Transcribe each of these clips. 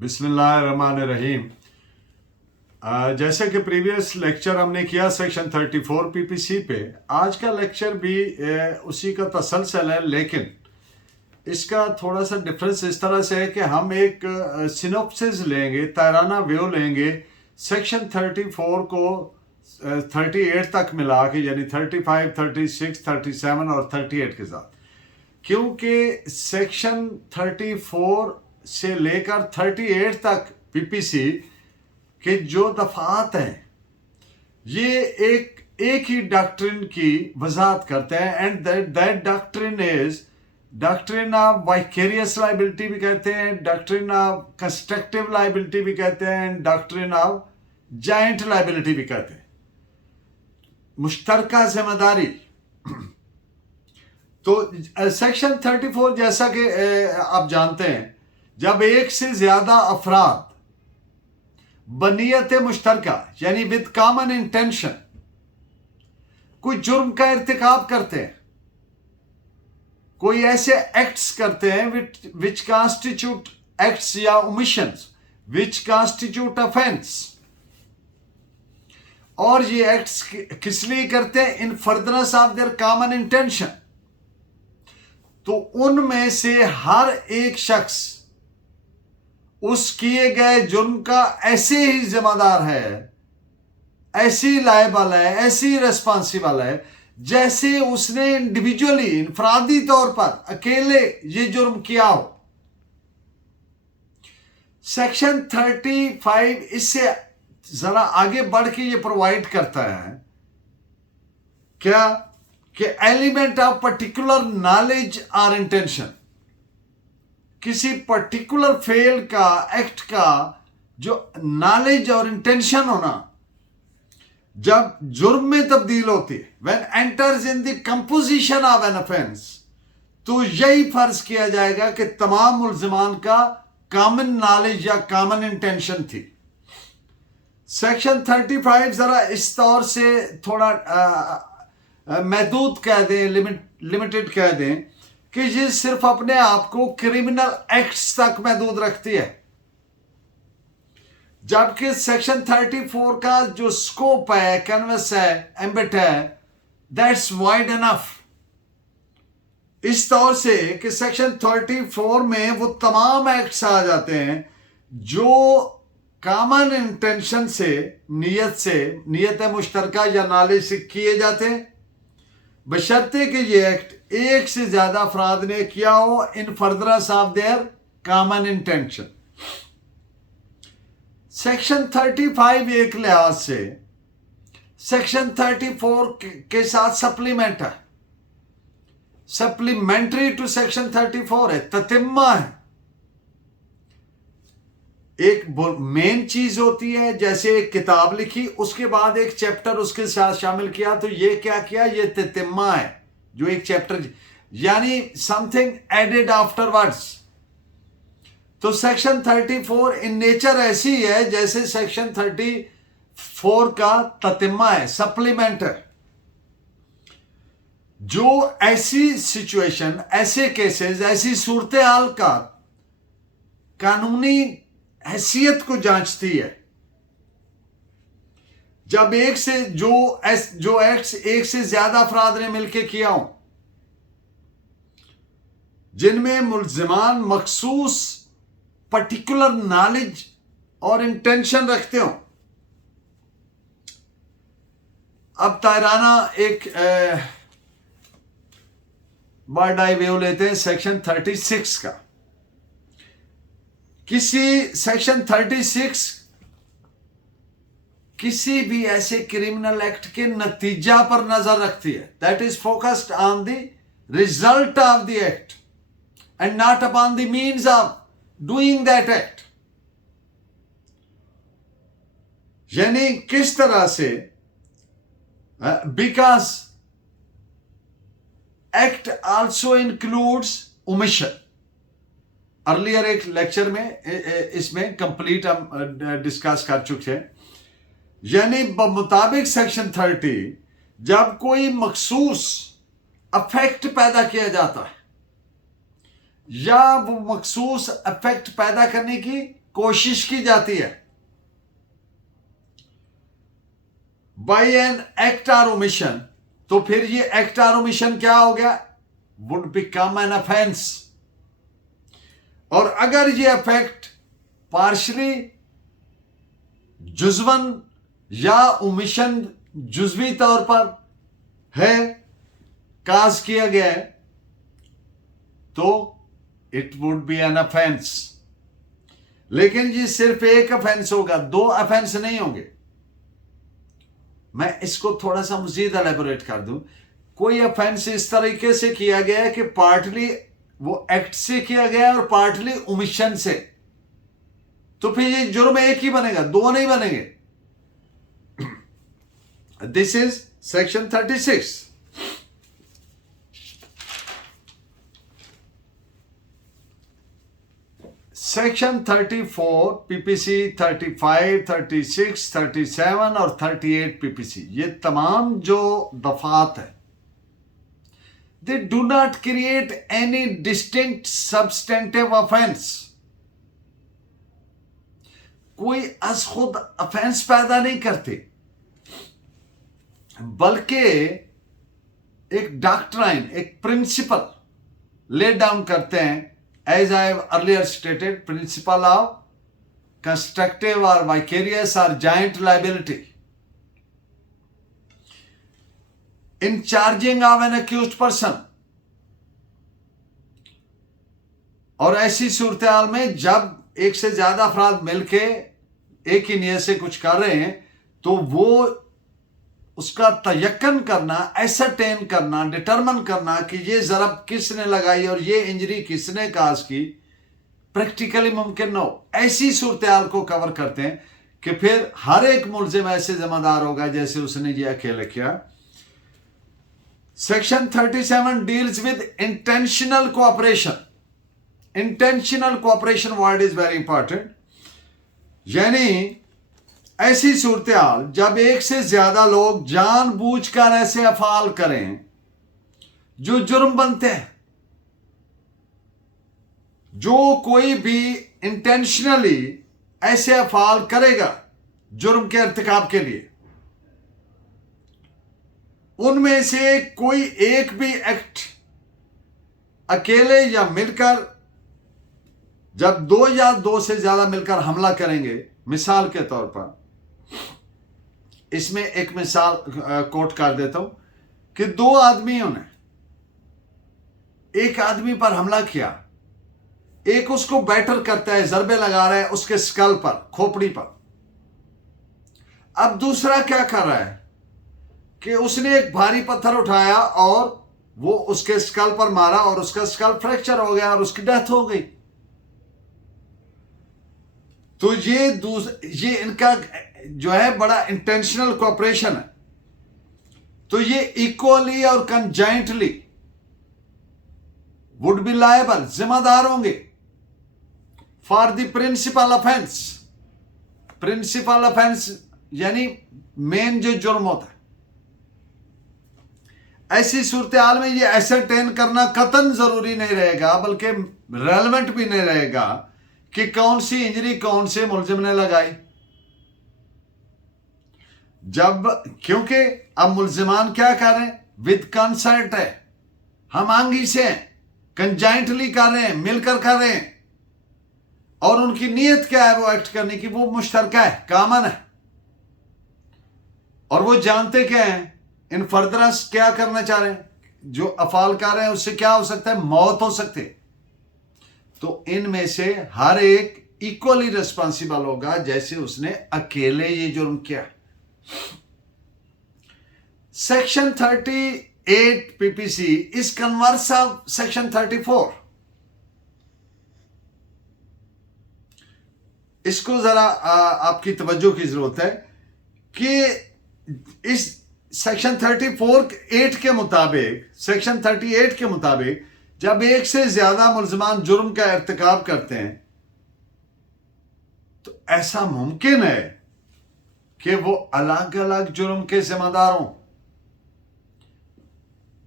बिस्मिल्लाहिर्रहमानिर्रहीम। जैसे कि प्रीवियस लेक्चर हमने किया सेक्शन 34 पीपीसी पे, आज का लेक्चर भी उसी का तसलसल है, लेकिन इसका थोड़ा सा डिफरेंस इस तरह से है कि हम एक सिनॉप्सिस लेंगे, ताराना व्यू लेंगे सेक्शन 34 को 38 तक मिला के, यानी 35, 36, 37 और 38 के साथ, क्योंकि सेक्शन 34 से लेकर 38 तक पीपीसी के जो दफात हैं ये एक ही डॉक्ट्रिन की वजाहत करते हैं, and that doctrine is doctrine of vicarious liability भी कहते हैं, डॉक्ट्रिन ऑफ कंस्ट्रक्टिव लाइबिलिटी भी कहते हैं, and doctrine of joint liability भी कहते हैं, मुश्तरका जिम्मेदारी। तो सेक्शन 34 जैसा कि आप जानते हैं, जब एक से ज्यादा अफराद बनियत मुश्तरका यानी विद कॉमन इंटेंशन कोई जुर्म का इर्तिकाब करते हैं, कोई ऐसे एक्ट्स करते हैं विच कॉन्स्टिट्यूट एक्ट्स या ओमिशंस विच कॉन्स्टिट्यूट ऑफेंस, और ये एक्ट्स किस लिए करते हैं? इन furtherance of their common intention. तो उनमें से हर एक शख्स उस किए गए जुर्म का ऐसे ही जिम्मेदार है, ऐसी लायबल है, ऐसी रिस्पॉन्सिबल है जैसे उसने इंडिविजुअली, इनफरादी तौर पर अकेले ये जुर्म किया हो। सेक्शन 35 इससे जरा आगे बढ़ के ये प्रोवाइड करता है क्या कि एलिमेंट ऑफ पर्टिकुलर नॉलेज और इंटेंशन, किसी पर्टिकुलर फेल का, एक्ट का जो नॉलेज और इंटेंशन होना जब जुर्म में तब्दील होती है, when enters in the composition of an offence, तो यही फर्ज किया जाएगा कि तमाम मुल्जिमान का कॉमन नॉलेज या कॉमन इंटेंशन थी। सेक्शन 35 जरा इस तौर से थोड़ा महदूद कह दें, लिमिटेड कह दें कि ये सिर्फ अपने आप को क्रिमिनल एक्ट्स तक महदूद रखती है, जबकि सेक्शन 34 का जो स्कोप है, कैनवस है, एम्बिट है, दैट्स वाइड इनफ, इस तौर से कि सेक्शन 34 में वो तमाम एक्ट्स आ जाते हैं जो कॉमन इंटेंशन से, नीयत मुश्तरका या नॉलेज से किए जाते हैं, बशर्ते कि ये एक्ट एक से ज्यादा अफराद ने किया हो इन furtherance of their common intention. Section 35 एक लिहाज से सेक्शन 34 के साथ सप्लीमेंट है, सप्लीमेंट्री टू सेक्शन 34 है, ततिम्मा है। एक मेन चीज होती है, जैसे एक किताब लिखी, उसके बाद एक चैप्टर उसके साथ शामिल किया, तो ये क्या किया? ये ततिम्मा है, जो एक चैप्टर, यानी समथिंग एडेड आफ्टरवर्ड्स। तो सेक्शन 34 इन नेचर ऐसी है जैसे सेक्शन 34 का ततिम्मा है, सप्लीमेंट है, जो ऐसी सिचुएशन, ऐसे केसेस, ऐसी सूरत हाल का कानूनी हैसियत को जांचती है जब एक से जो एक्ट्स एक से ज्यादा अफराद ने मिलकर किया हो, जिनमें मुल्जिमान मखसूस पर्टिकुलर नॉलेज और इंटेंशन रखते हो। अब ताराना एक बर्ड आई व्यू लेते हैं सेक्शन 36 का। सेक्शन 36 किसी भी ऐसे क्रिमिनल एक्ट के नतीजा पर नजर रखती है, that is focused on the result of the act and not upon the means of doing that act. यानी किस तरह से, because act also includes omission. Earlier एक लेक्चर में इसमें कंप्लीट हम डिस्कस कर चुके हैं। यानी मुताबिक सेक्शन 30 जब कोई मखसूस अफेक्ट पैदा किया जाता है या वो मखसूस इफेक्ट पैदा करने की कोशिश की जाती है, बाई एन एक्ट और ओमिशन, तो फिर ये एक्ट और ओमिशन क्या हो गया? Would become an offence. और अगर ये अफेक्ट पार्शली, जुजवन या ओमिशन जुजवी तौर पर है, काज किया गया है, तो it would be an offence. लेकिन ये सिर्फ एक ऑफेंस होगा, दो ऑफेंस नहीं होंगे। मैं इसको थोड़ा सा मजीद एलेबोरेट कर दूं। कोई ऑफेंस इस तरीके से किया गया है कि पार्टली वो एक्ट से किया गया है और पार्टली ओमिशन से, तो फिर ये जुर्म एक ही बनेगा, दो नहीं बनेंगे। This is section 36। Section 34 PPC, 35, 36, 37 और 38 पीपीसी, ये तमाम जो दफात है, they do not create any distinct substantive offence. कोई अज खुद ऑफेंस पैदा नहीं करते, बल्कि एक डॉक्ट्राइन, एक प्रिंसिपल ले डाउन करते हैं। As I have earlier stated, principle of constructive or vicarious or joint liability in charging of an accused person। और ऐसी सूरत हाल में जब एक से ज्यादा अफराद मिलके एक ही नियत से कुछ कर रहे हैं, तो वो उसका तयक्कन करना, एसरटेन करना, डिटरमिन करना कि ये ज़रब किसने लगाई और ये इंजरी किसने काज की, प्रैक्टिकली मुमकिन न हो। ऐसी सूरत हाल को कवर करते हैं कि फिर हर एक मुलजिम ऐसे जिम्मेदार होगा जैसे उसने ये अकेले किया। Section 37 deals with intentional cooperation. Intentional cooperation word is very important. यानी ऐसी सूरत हाल जब एक से ज्यादा लोग जानबूझकर ऐसे अफाल करें जो जुर्म बनते हैं। जो कोई भी इंटेंशनली ऐसे अफाल करेगा जुर्म के इर्तिकाब के लिए, उनमें से कोई एक भी एक्ट अकेले या मिलकर, जब दो या दो से ज्यादा मिलकर हमला करेंगे, मिसाल के तौर पर, इसमें एक मिसाल कोट कर देता हूं कि दो आदमियों ने एक आदमी पर हमला किया, एक उसको बैटर करता है, जरबे लगा रहा है उसके स्कल पर, खोपड़ी पर। अब दूसरा क्या कर रहा है कि उसने एक भारी पत्थर उठाया और वो उसके स्कल पर मारा और उसका स्कल फ्रैक्चर हो गया और उसकी डेथ हो गई। तो ये इनका जो है बड़ा इंटेंशनल कोऑपरेशन है। तो ये इक्वली और कंजाइंटली वुड बी लायबल, जिम्मेदार होंगे for the principal offence. Principal offence यानी मेन जो जुर्म होता है। ऐसी सूरत हाल में ये एसरटेन करना कतन जरूरी नहीं रहेगा, बल्कि रेलेवेंट भी नहीं रहेगा कि कौन सी इंजरी कौन से मुलजिम ने लगाई। क्योंकि अब मुलजिमान क्या कर रहे हैं, विद कंसर्ट है, हम आंगी से हैं, कंजाइंटली कर रहे हैं, मिलकर कर रहे हैं, और उनकी नीयत क्या है वो एक्ट करने की, वो मुश्तरका है, कामन है, और वो जानते क्या हैं, इन फर्दरस क्या करना चाह रहे हैं, जो अफाल कर रहे हैं उससे क्या हो सकता है, मौत हो सकती है। तो इनमें से हर एक इक्वली रिस्पॉन्सिबल होगा जैसे उसने अकेले ये जुर्म किया। Section 38 PPC is converse of section 34। इसको जरा आपकी तवज्जो की जरूरत है कि इस सेक्शन 34 के मुताबिक, सेक्शन 38 के मुताबिक जब एक से ज्यादा मुलजमान जुर्म का इर्तिकाब करते हैं तो ऐसा मुमकिन है कि वो अलग अलग जुर्म के जिम्मेदार हों।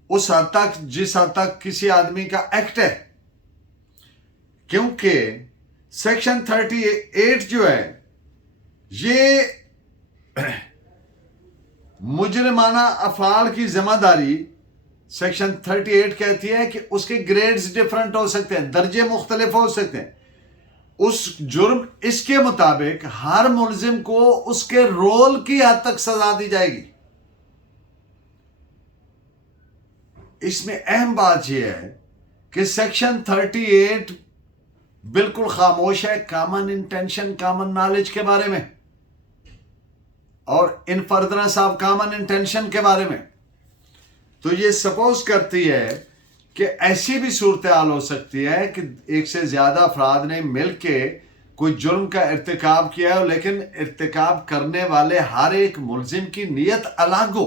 उस हद तक जिस हद तक किसी आदमी का एक्ट है, क्योंकि सेक्शन 38 जो है ये मुजरिमाना अफाल की जिम्मेदारी सेक्शन 38 कहती है कि उसके ग्रेड्स डिफरेंट हो सकते हैं, दर्जे मुख्तलिफ हो सकते हैं। उस जुर्म इसके मुताबिक हर मुलजिम को उसके रोल की हद तक सजा दी जाएगी। इसमें अहम बात यह है कि सेक्शन 38 बिल्कुल खामोश है कॉमन इंटेंशन कॉमन नॉलेज के बारे में और इन फर्दरेंस ऑफ कॉमन इंटेंशन के बारे में। तो ये सपोज करती है कि ऐसी भी सूरत हाल हो सकती है कि एक से ज्यादा अफराद ने मिलके कोई जुर्म का इर्तिकाब किया हो, लेकिन इर्तिकाब करने वाले हर एक मुलजिम की नीयत अलग हो।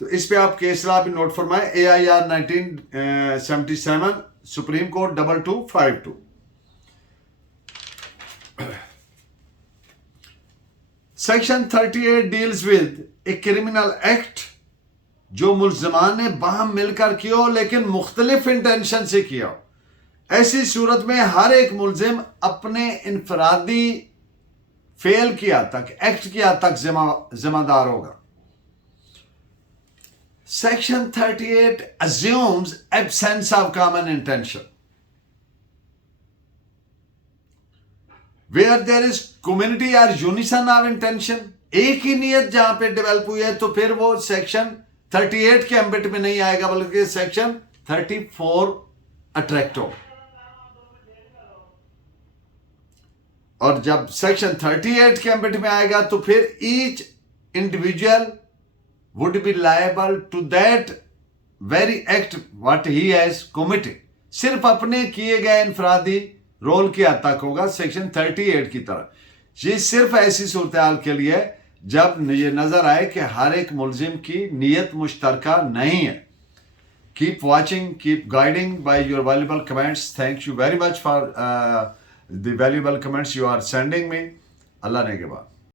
तो इस पे आप केस लॉ भी नोट फरमाएं, AIR 1977 supreme court 2252। Section 38 deals with a criminal act जो मुल्ज़िमान ने बाहम मिलकर किया हो लेकिन मुख्तलिफ इंटेंशन से किया हो। ऐसी सूरत में हर एक मुल्जिम अपने इनफरादी फेल की हद तक, एक्ट की हद तक जिम्मेदार होगा। Section 38 assumes absence of common intention. Where there is community or unison of intention, एक ही नीयत जहां पे डेवलप हुई है, तो फिर वो सेक्शन 38 के एम्बिट में नहीं आएगा बल्कि सेक्शन 34 अट्रैक्ट हो। और जब सेक्शन 38 के एम्बिट में आएगा तो फिर each individual would be liable to that very act what he has committed। सिर्फ अपने किए गए इनफरादी रोल की हद तक होगा सेक्शन 38 की तरह। ये सिर्फ ऐसी सूरत हाल के लिए जब ये नजर आए कि हर एक मुलजिम की नीयत मुश्तरका नहीं है। Keep watching, keep guiding by your valuable comments. Thank you very much for the valuable comments you are sending me. Allah ने के बाद।